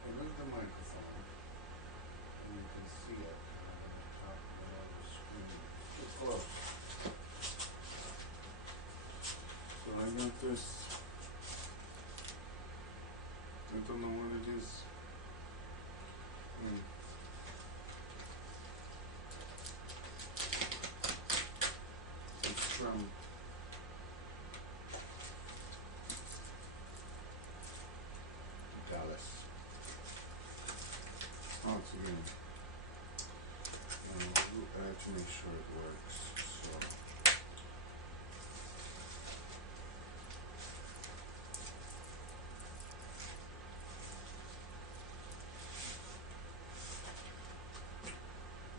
I moved the microphone, and you can see it on the top middle of the screen. It's close. So I got this. I don't know what it is. It's from Dallas. Oh, it's again. I have to make sure it works. So.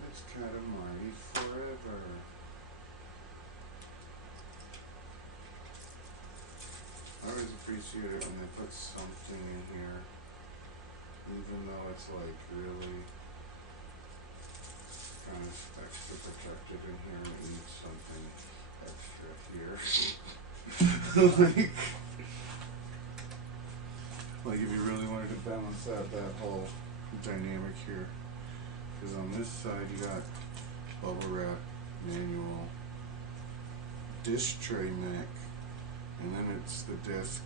It's Katamari forever. I always appreciate it when they put something in here, even though it's like really kind of extra protected in here, and it needs something extra here. like if you really wanted to balance out that whole dynamic here, because on this side you got bubble wrap, manual, dish tray neck, and then it's the disc,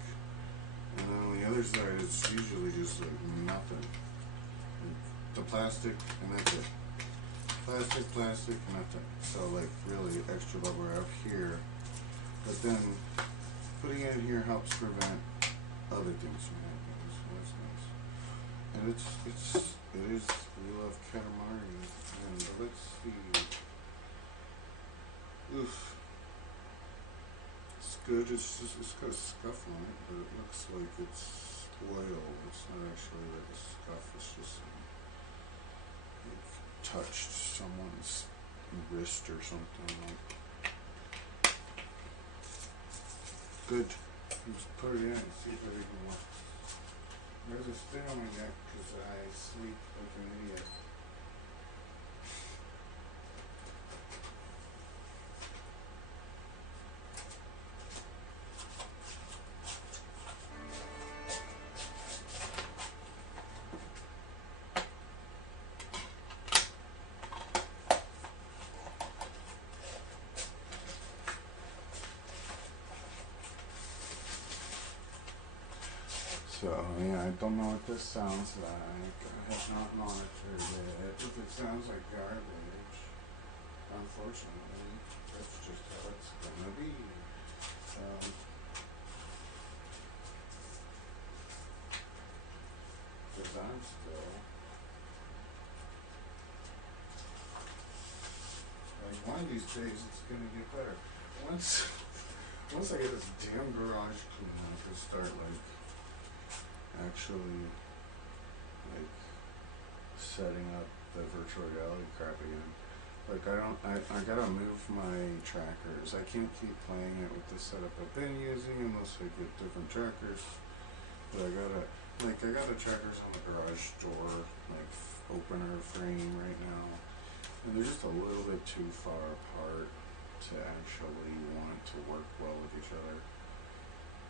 and then on the other side it's usually just like nothing. The plastic, and that's it. Plastic, nothing. So like really extra bubble wrap here, but then putting it in here helps prevent other things from happening. So that's nice. And it is. We love Katamari, and let's see. Oof. It's good. It's got a scuff on it, but it looks like it's oil. It's not actually like a scuff. It's just touched someone's wrist or something. Like. Good. Just put it in and see if everything works. There's a spin on my neck because I sleep like an idiot. So yeah, I don't know what this sounds like. I have not monitored it. If it sounds like garbage, unfortunately, that's just how it's gonna be. Because I'm still like one of these days it's gonna get better. Once I get this damn garage clean, I can start like actually like setting up the virtual reality crap again. Like I gotta move my trackers. I can't keep playing it with the setup I've been using unless I get different trackers. But I got the trackers on the garage door like opener frame right now, and they're just a little bit too far apart to actually want to work well with each other.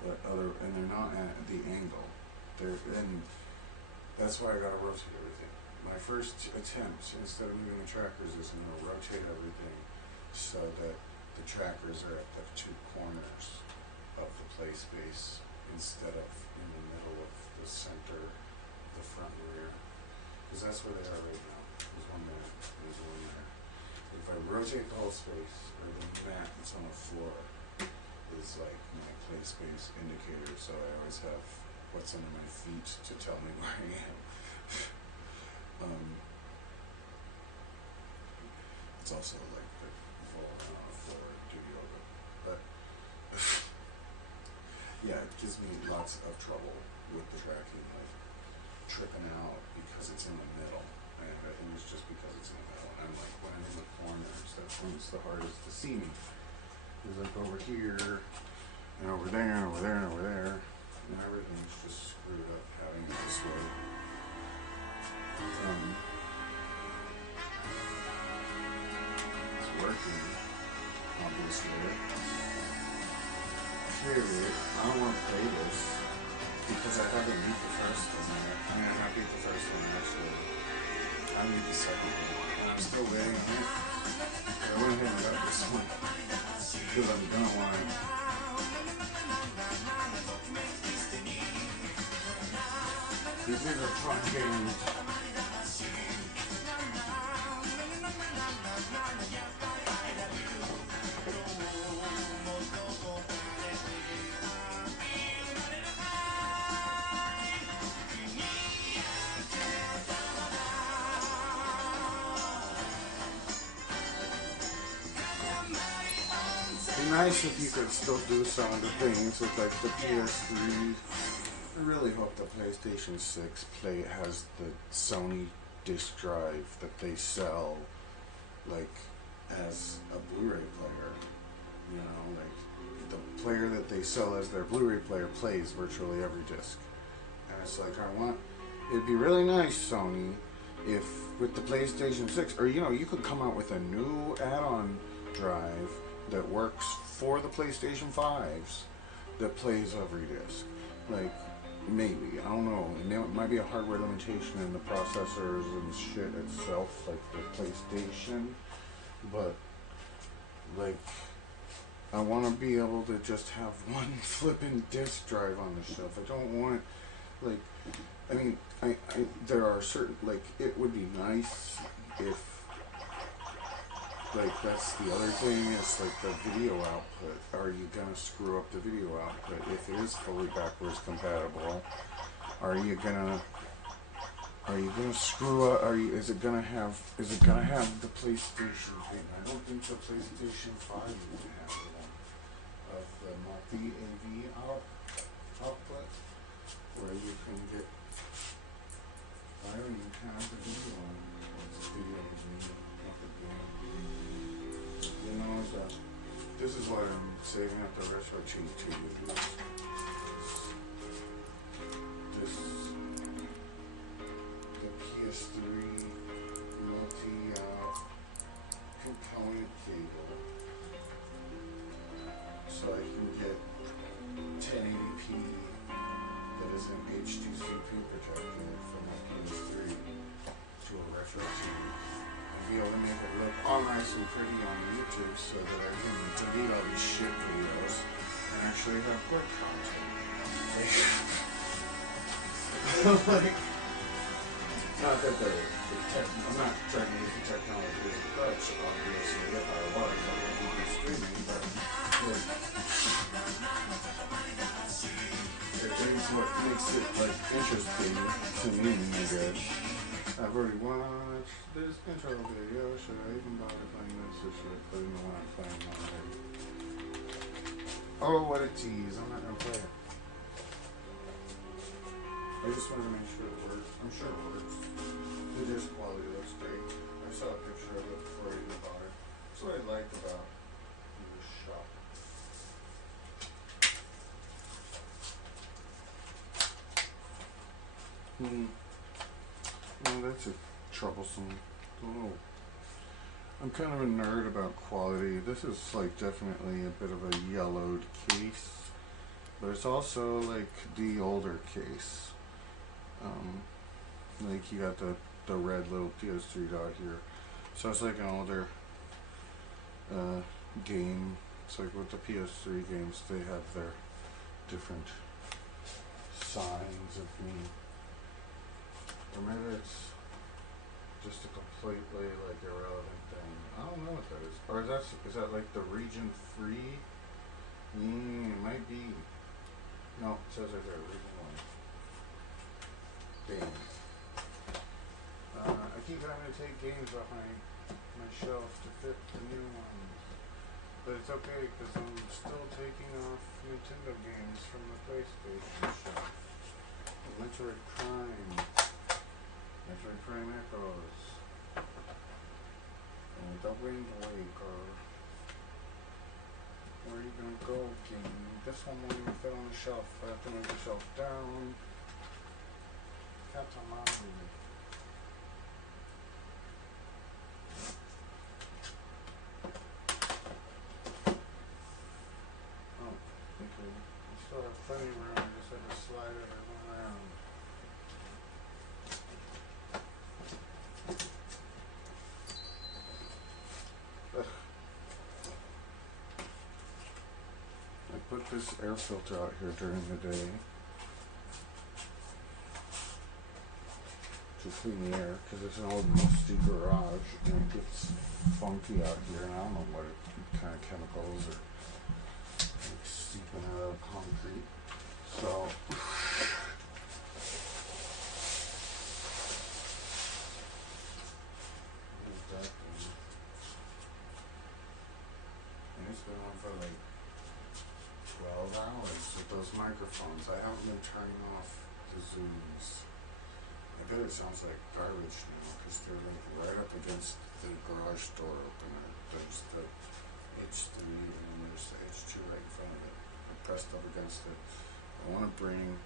And they're not at the angle. And that's why I gotta rotate everything. My first attempt, instead of moving the trackers, is I'm gonna rotate everything so that the trackers are at the two corners of the play space instead of in the middle of the center, the front and rear. Because that's where they are right now. There's one there, there's one there. If I rotate the whole space, or the mat that's on the floor is like my play space indicator, so I always have what's under my feet to tell me where I am. It's also like the floor do yoga, but yeah, it gives me lots of trouble with the tracking, like tripping out because it's in the middle, and I think it's just because it's in the middle. And I'm like, when I'm in the corners, that's when it's the hardest to see me. It's like over here, and over there, and over there, and over there, and everything's just screwed up having it this way. It's working, obviously. period. I don't want to play this because I haven't beat the first one yet. I mean, I have beat the first one actually. I beat the second one, and I'm still waiting on it. But I went ahead and got this one because I'm gonna want it. These are fun games. It'd be nice if you could still do some of the things with like the PS3. I really hope the PlayStation 6 play has the Sony disc drive that they sell, like as a Blu-ray player. You know, like the player that they sell as their Blu-ray player plays virtually every disc. And it's like it'd be really nice, Sony, if with the PlayStation 6, or you know, you could come out with a new add-on drive that works for the PlayStation 5s that plays every disc. Like, maybe, I don't know. It might be a hardware limitation in the processors and shit itself, like the PlayStation. But, like, I want to be able to just have one flipping disc drive on the shelf. I don't want, like, I mean, there are certain, like, it would be nice if, like, that's the other thing is, like, the video output. Are you going to screw up the video output? If it is fully backwards compatible, are you going to screw up, is it going to have the PlayStation thing? I don't think the PlayStation 5 would have one of the multi-AV output, where you can get, I don't even have the video on. It's video AV, not the game. You know, this is why I'm saving up the retro cheese to use this, the PS3 multi component cable, so I can get 1080p that isn't H2CP projected from my PS3 to a retro TV. Be able to make it look all nice and pretty on YouTube so that I can delete all these shit videos and actually have good content. Like, not that I'm not trying to use the technology as a crutch, obviously. If I was, I wouldn't be streaming, but like, it's what makes it like interesting to me, I guess. I've already watched this intro video. Should I even bother playing this, or should I play the one I'm playing already? Oh, what a tease. I'm not going to play it. I just wanted to make sure it works. I'm sure it works. The disc quality looks great. I saw a picture of it before I even bought it. That's what I like about this shop. No, that's a troublesome. Oh, I'm kind of a nerd about quality. This is like definitely a bit of a yellowed case, but it's also like the older case. Like you got the red little PS3 dot here, so it's like an older game. It's like with the PS3 games, they have their different signs of me. Or maybe it's just a completely like irrelevant thing. I don't know what that is. Or is that like the region free? It might be. No, it says right there, region 1. Games. I keep having to take games off my shelf to fit the new ones. But it's okay because I'm still taking off Nintendo games from the PlayStation shelf. Metroid Prime. Metroid Prime Echoes. And the Wind Waker. Where are you gonna go, game? This one won't even fit on the shelf. I have to move the shelf down. Katamari. Oh, okay. this air filter out here during the day to clean the air, because it's an old musty garage and it gets funky out here, and I don't know what kind of chemicals are like seeping out of the concrete. So there's that thing. And it's been on for like 12 hours with those microphones. I haven't been turning off the zooms. I bet it sounds like garbage now because they're like right up against the garage door opener. There's the H3 and then there's the H2 right in front of it. I'm pressed up against it. I want to bring,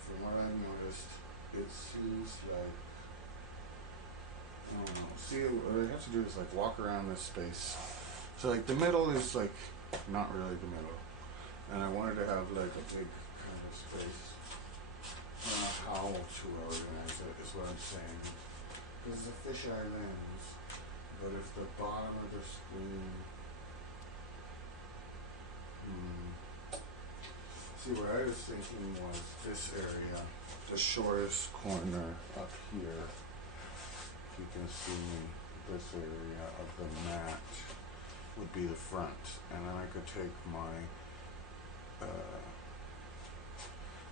from what I've noticed, it seems like, I don't know, see what I have to do is like walk around this space. So like the middle is like not really the middle. And I wanted to have like a big kind of space. I don't know how to organize it is what I'm saying. This is a fisheye lens, but if the bottom of the screen, see what I was thinking was this area, the shortest corner up here, if you can see this area of the mat would be the front, and then I could take my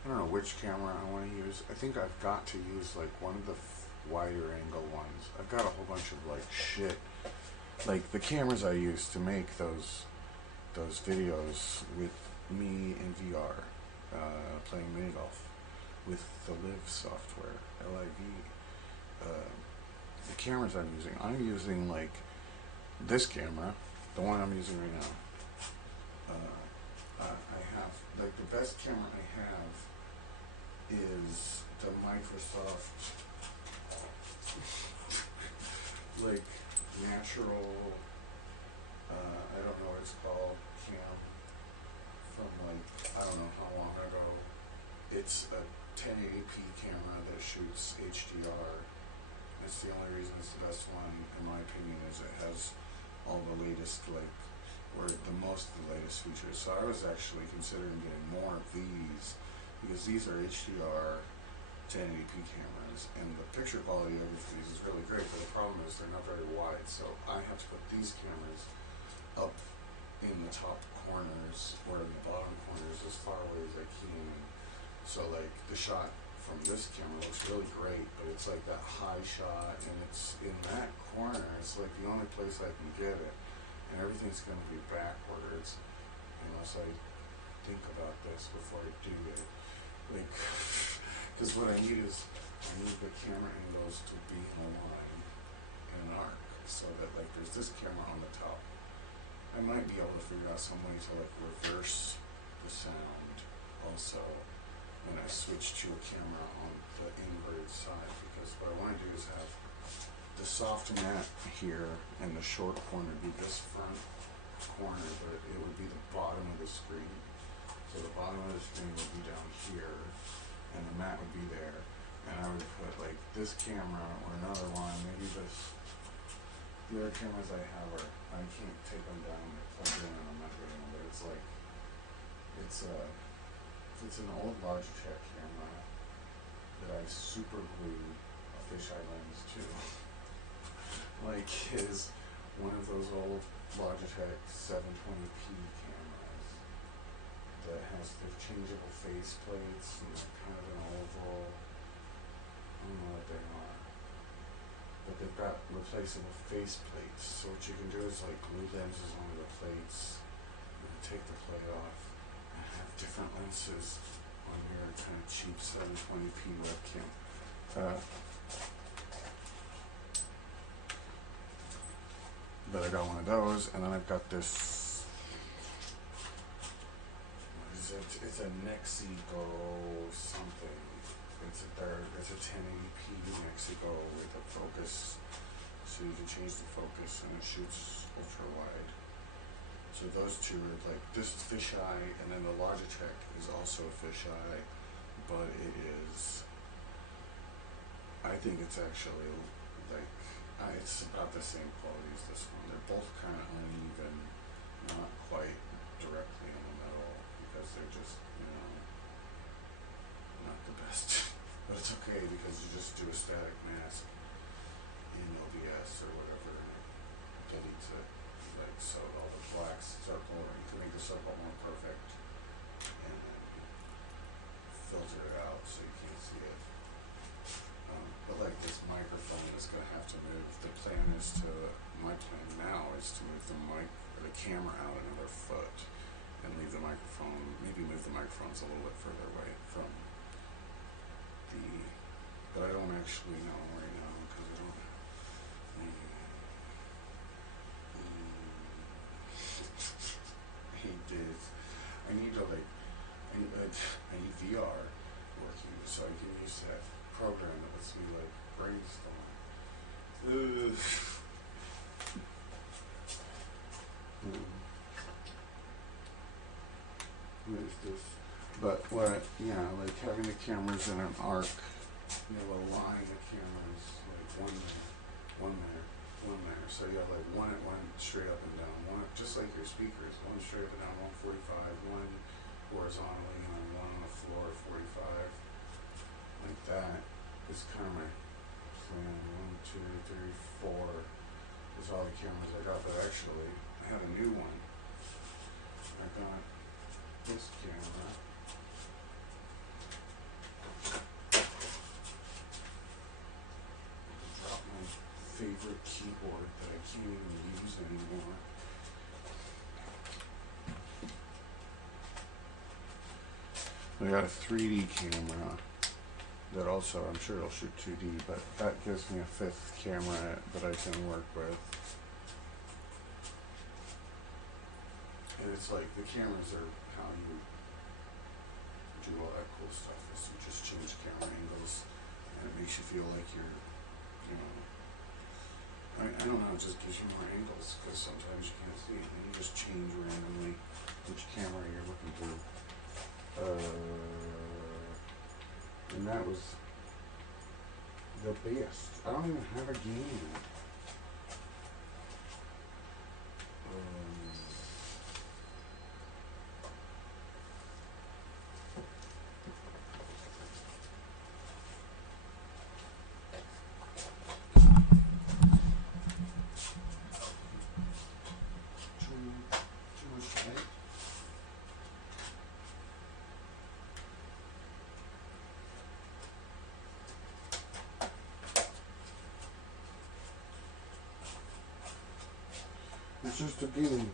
I don't know which camera I want to use. I think I've got to use like one of the wider angle ones. I've got a whole bunch of like shit, like the cameras I use to make those videos with me in VR, playing mini golf with the Live software, LIV. The cameras I'm using like this camera, the one I'm using right now. I have, like the best camera I have is the Microsoft, like natural, I don't know what it's called, cam, from like, I don't know how long ago. It's a 1080p camera that shoots HDR. It's the only reason it's the best one, in my opinion, is it has all the latest, like, or the most of the latest features. So I was actually considering getting more of these, because these are HDR 1080p cameras, and the picture quality of these is really great, but the problem is they're not very wide, so I have to put these cameras up in the top corners, or in the bottom corners, as far away as I can. So like, the shot from this camera looks really great, but it's like that high shot, and it's in that corner, it's like the only place I can get it, and everything's going to be backwards, unless I think about this before I do it. Like, because what I need is, I need the camera angles to be in a line, in an arc, so that like there's this camera on the top. I might be able to figure out some way to like reverse the sound also when I switch to a camera on the inverted side, because what I want to do is have the soft mat here and the short corner be this front corner, but it would be the bottom of the screen. So the bottom of the screen would be down here, and the mat would be there, and I would put like this camera or another one, maybe this. The other cameras I have are, I can't take them down and plug in, and I'm not getting them, but it's like, it's an old Logitech camera that I super glued a fisheye lens to. Like, is one of those old Logitech 720p cameras that has the changeable face plates and like kind of an oval. I don't know what they are, but they've got replaceable face plates. So what you can do is like glue lenses onto the plates, and then take the plate off, and have different lenses on your kind of cheap 720p webcam. But I got one of those, and then I've got this, what is it? It's a Nexigo something. It's a 1080p Nexigo with a focus, so you can change the focus, and it shoots ultra wide. So those two are like, this is fisheye, and then the Logitech is also a fisheye, but it is, I think it's actually like, it's about the same quality as this one. They're both kind of uneven, not quite directly in the middle because they're just, not the best. But it's okay because you just do a static mask in OBS or whatever and it deletes it. Like, so all the blacks start blurring to make the circle more perfect and then filter it out so you can't see it. But like this microphone is going to have to move. The plan is my plan now is to move the camera out another foot and leave the microphone, maybe move the microphones a little bit further away from but I don't actually know right now because I don't. I hate this. I need to I need VR working so I can use that program that lets me brainstorm. Ugh. What is this? But having the cameras in an arc, a line of cameras, one there, one there, one there. So you have one straight up and down, one just like your speakers, one straight up and down, 145, one horizontally, and one on the floor, 45. Like that is kind of my plan. 1, 2, 3, 4 is all the cameras I got. But actually, I had a new one. I got this camera. Drop my favorite keyboard that I can't even use anymore. I got a 3D camera that also, I'm sure it'll shoot 2D, but that gives me a 5th camera that I can work with. And it's the cameras are how you do all that cool stuff. Is you just change camera angles, and it makes you feel like you're, I don't know, it just gives you more angles, because sometimes you can't see it, and you just change randomly which camera you're looking through. And that was the best. I don't even have a game. It's just a game.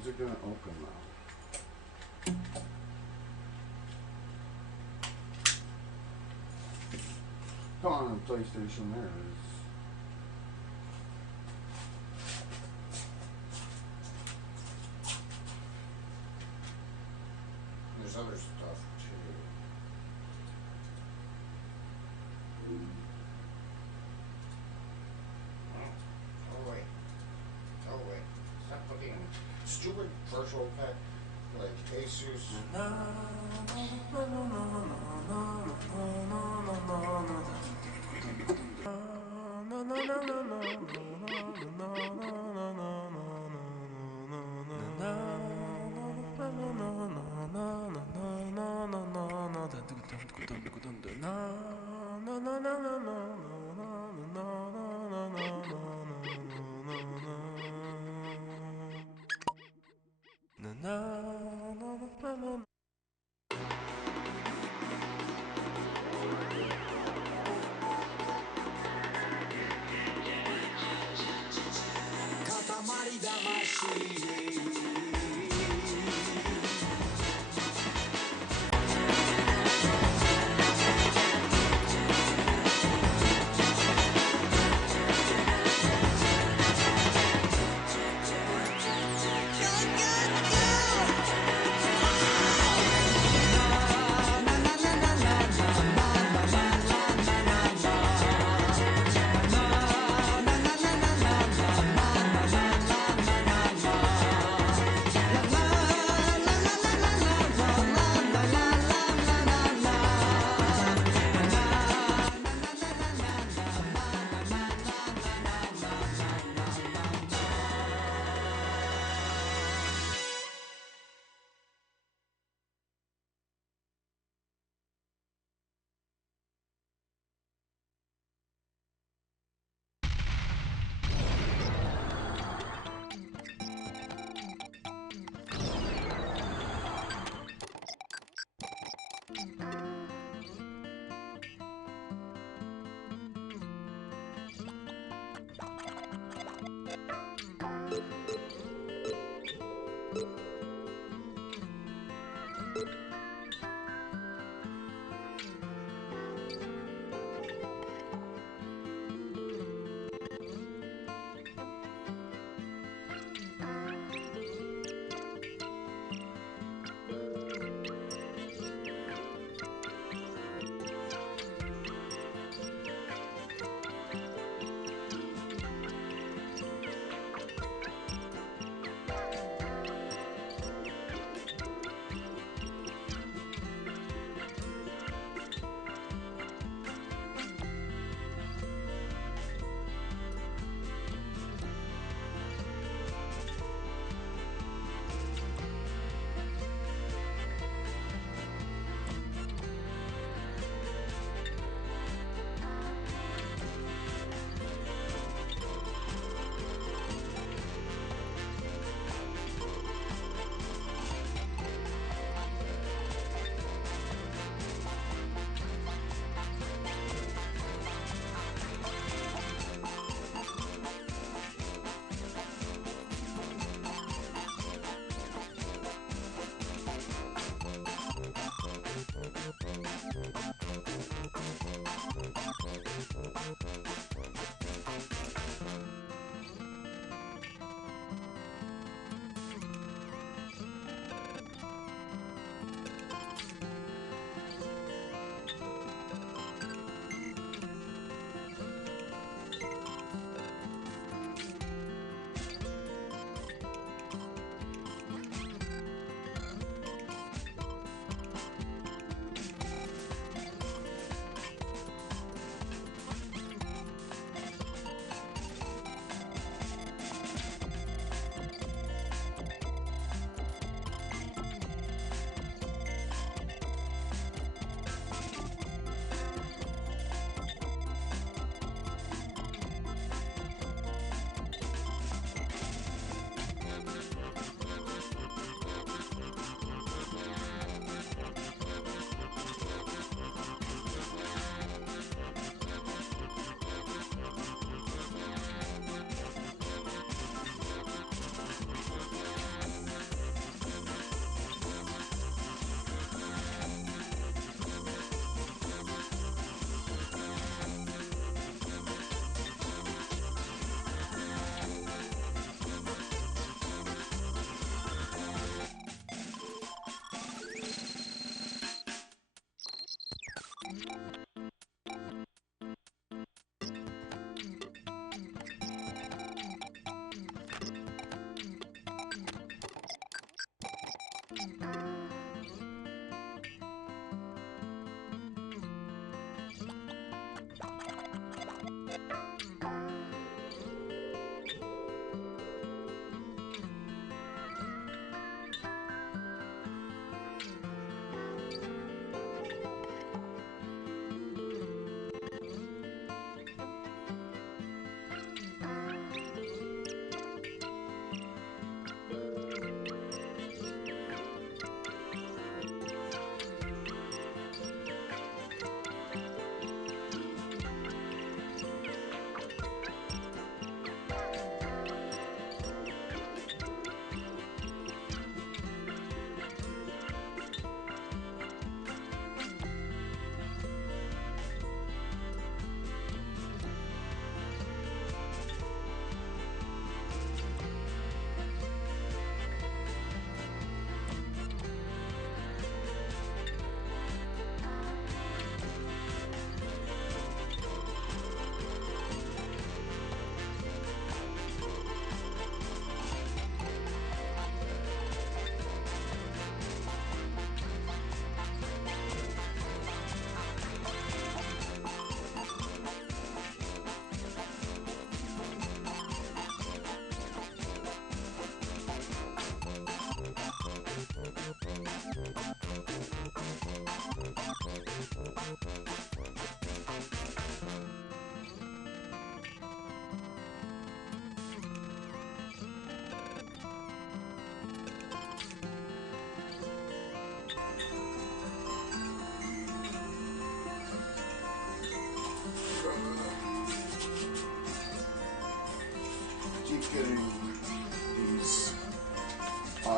Is it gonna open now? Come on, PlayStation, there it is. There's other stuff too. Stupid virtual pet like Asus.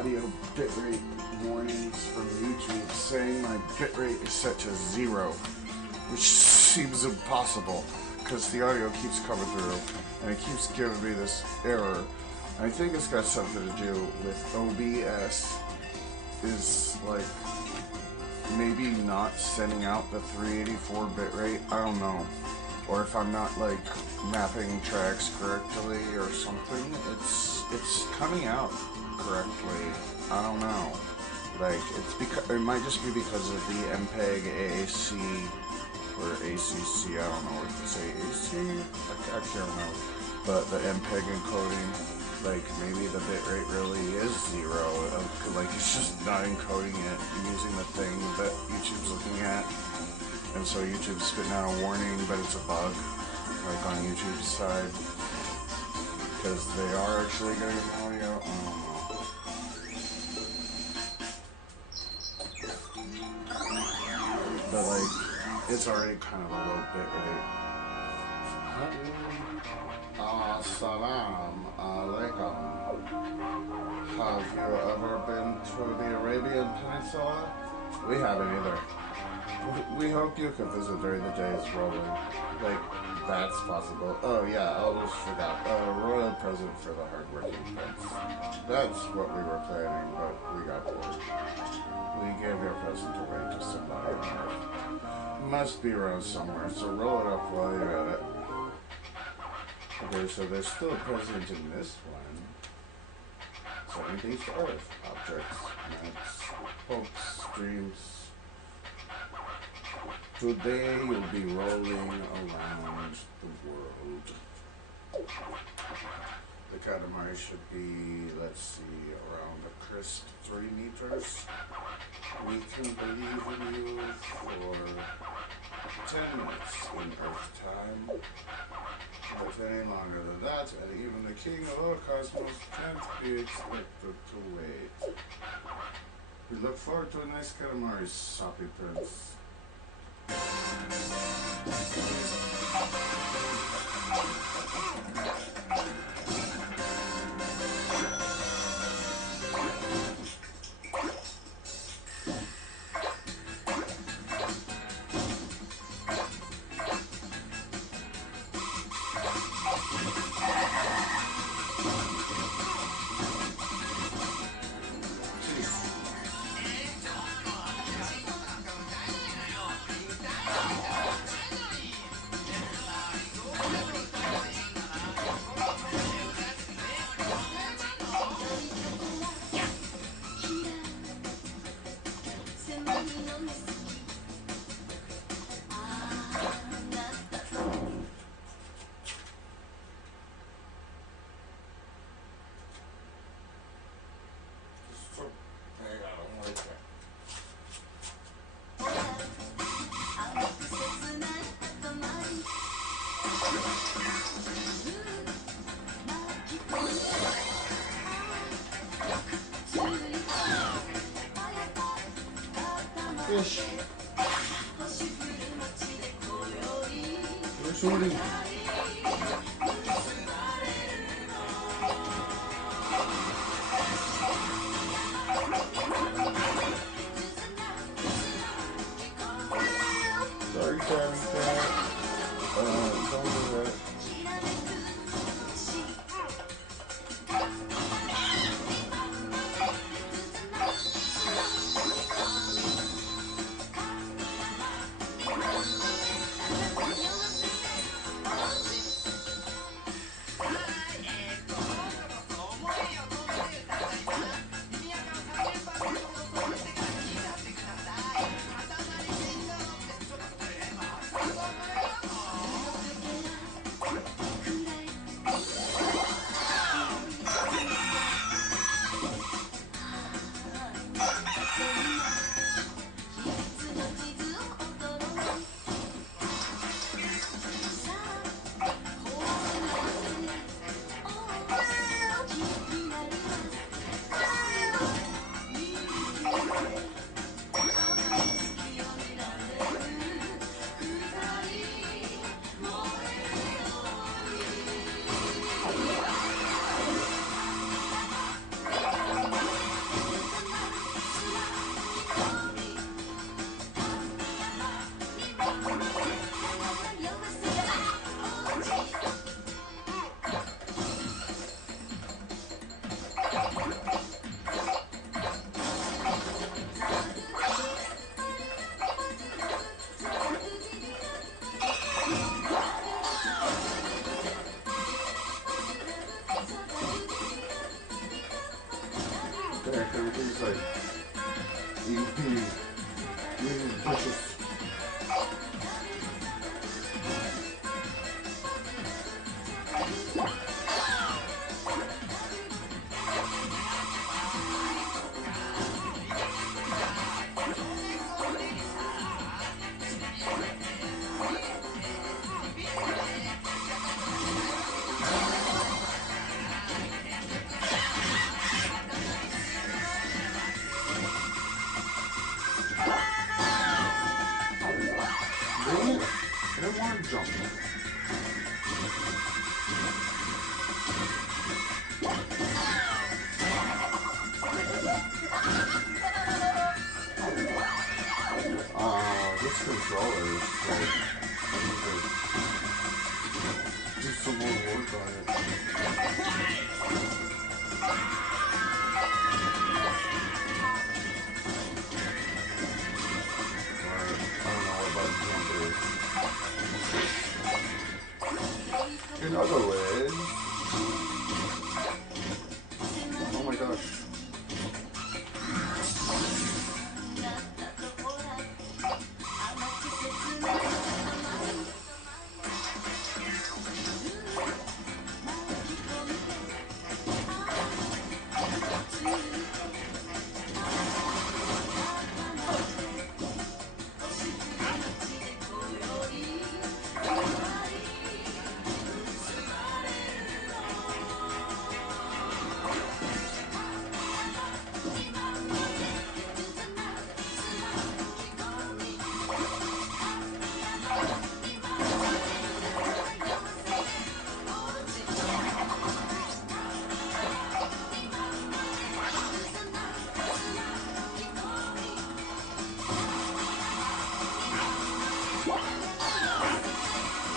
audio bitrate warnings from YouTube saying my bitrate is set to 0, which seems impossible because the audio keeps coming through and it keeps giving me this error. I think it's got something to do with OBS is like maybe not sending out the 384 bitrate. I don't know. Or if I'm not like mapping tracks correctly or something, it's coming out correctly. I don't know. Like it might just be because of the MPEG AAC or ACC. I don't know what to say. AC? I can't remember. But the MPEG encoding, like maybe the bitrate really is 0. Like it's just not encoding it using the thing that YouTube's looking at. And so YouTube's spitting out a warning, but it's a bug, like on YouTube's side, because they are actually getting audio. I don't know. But like, it's already kind of a low bit rate. Assalamu alaikum. Have you ever been to the Arabian Peninsula? We haven't either. We hope you can visit during the days rolling. Like, that's possible. Oh yeah, I almost forgot. A royal present for the hardworking prince. That's what we were planning, but we got bored. We gave your present away to somebody on Earth. Must be around somewhere, so roll it up while you're at it. Okay, so there's still a present in this one. 7 things to Earth. Objects, maps, books, streams. Today you'll be rolling around the world. The Katamari should be, let's see, around a crisp 3 meters. We can believe in you for 10 minutes in Earth time. But any longer than that, and even the king of all cosmos can't be expected to wait. We look forward to a nice Katamari, Soppy Prince. Fish. We're sorting. Sorry, Tabby Cat. Don't do that. Precious. Dang it. I didn't want to jump. This controller is like, I need to do some more work on it. Or, I don't know what button jump is. In other words, oh my gosh.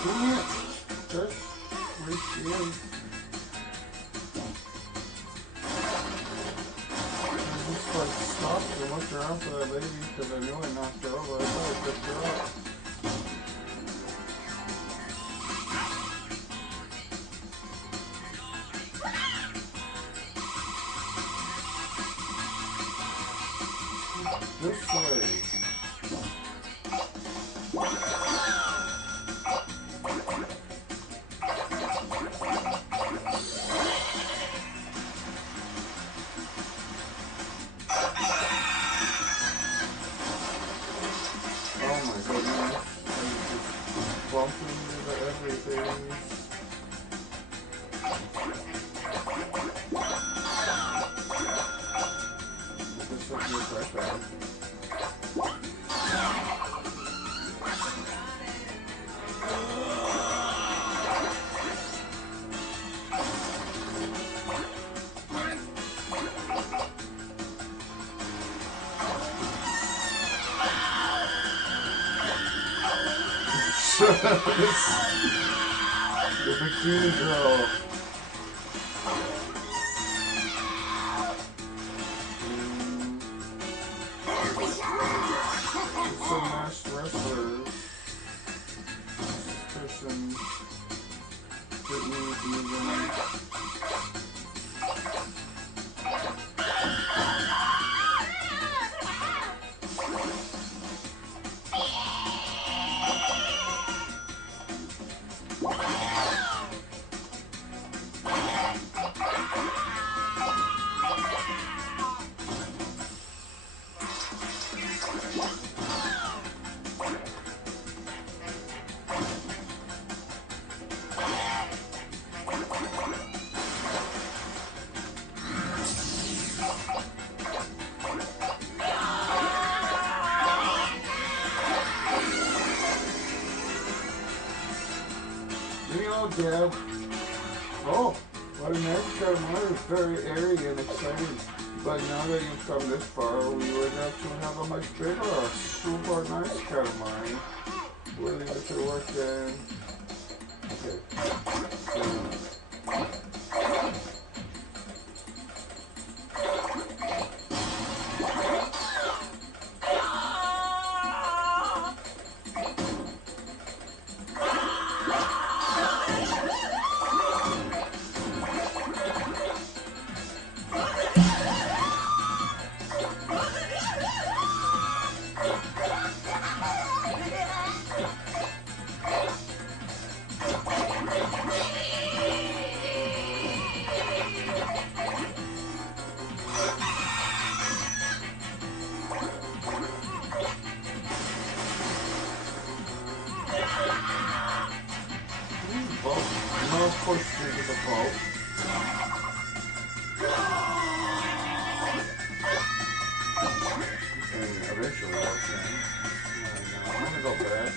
Dang it. Just right here. I just like stopped and looked around for that lady because I knew I knocked her over. I thought I picked her up. This way. Oh my goodness. I just bumping into everything. I guess I can get that back. The bikini girl. Some masked wrestlers. This person didn't even. Dad. Oh, what a nice Katamari. Very airy and exciting. But now that you've come this far, we would have to have a much bigger, super nice Katamari. We'll leave it to work then. Okay. boat. No, of course, make it a boat. And eventually I can. I'm gonna go back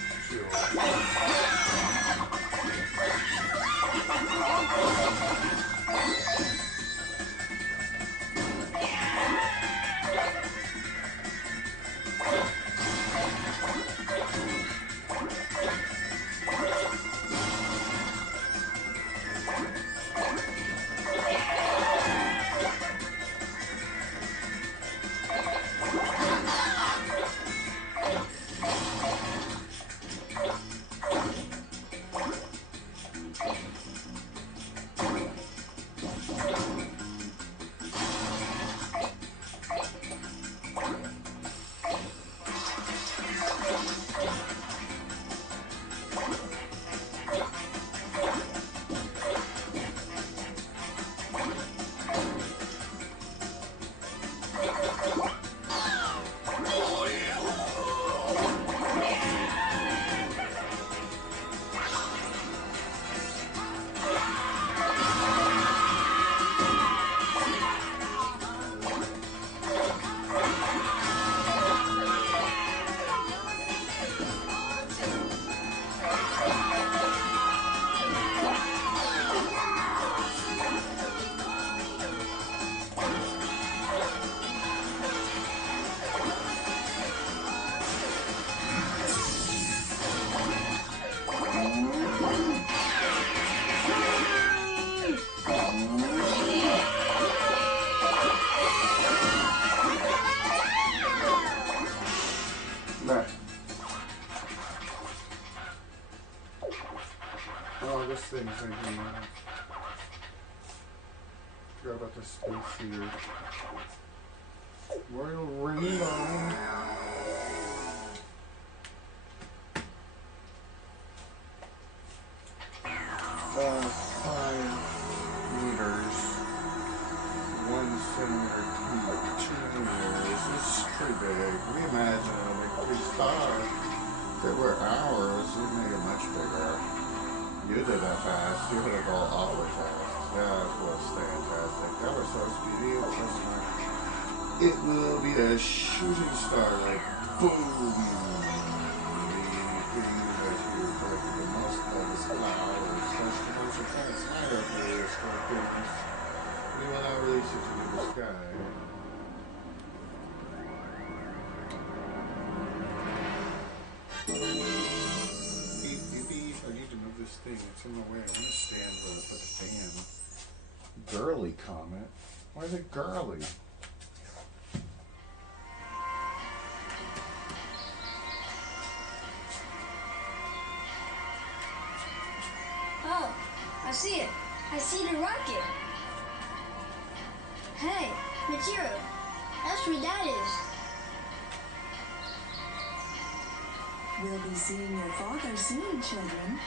back. Oh, this thing's making me mad. Forgot about the space heater. Royal Rainbow. 5 meters, 1 centimeter deep, 2 meters. This is pretty big. We imagine it'll make a big star. If it were ours, it'd make it much bigger. You did that fast. You hit a goal awfully fast. That was fantastic. That was so speedy. It was so smart. It will be a shooting star, like boom. The that you collected the most of is flowers. Festivals are kind of tired of this goodness. We will now release it into the sky. Beep, beep, beep. I need to move this thing. It's in the way. I want to stand where I put the fan. Girly comet. Why is it girly? Oh, I see it. I see the rocket. Hey, Michiru, that's where Dad is. We'll be seeing your father soon, children.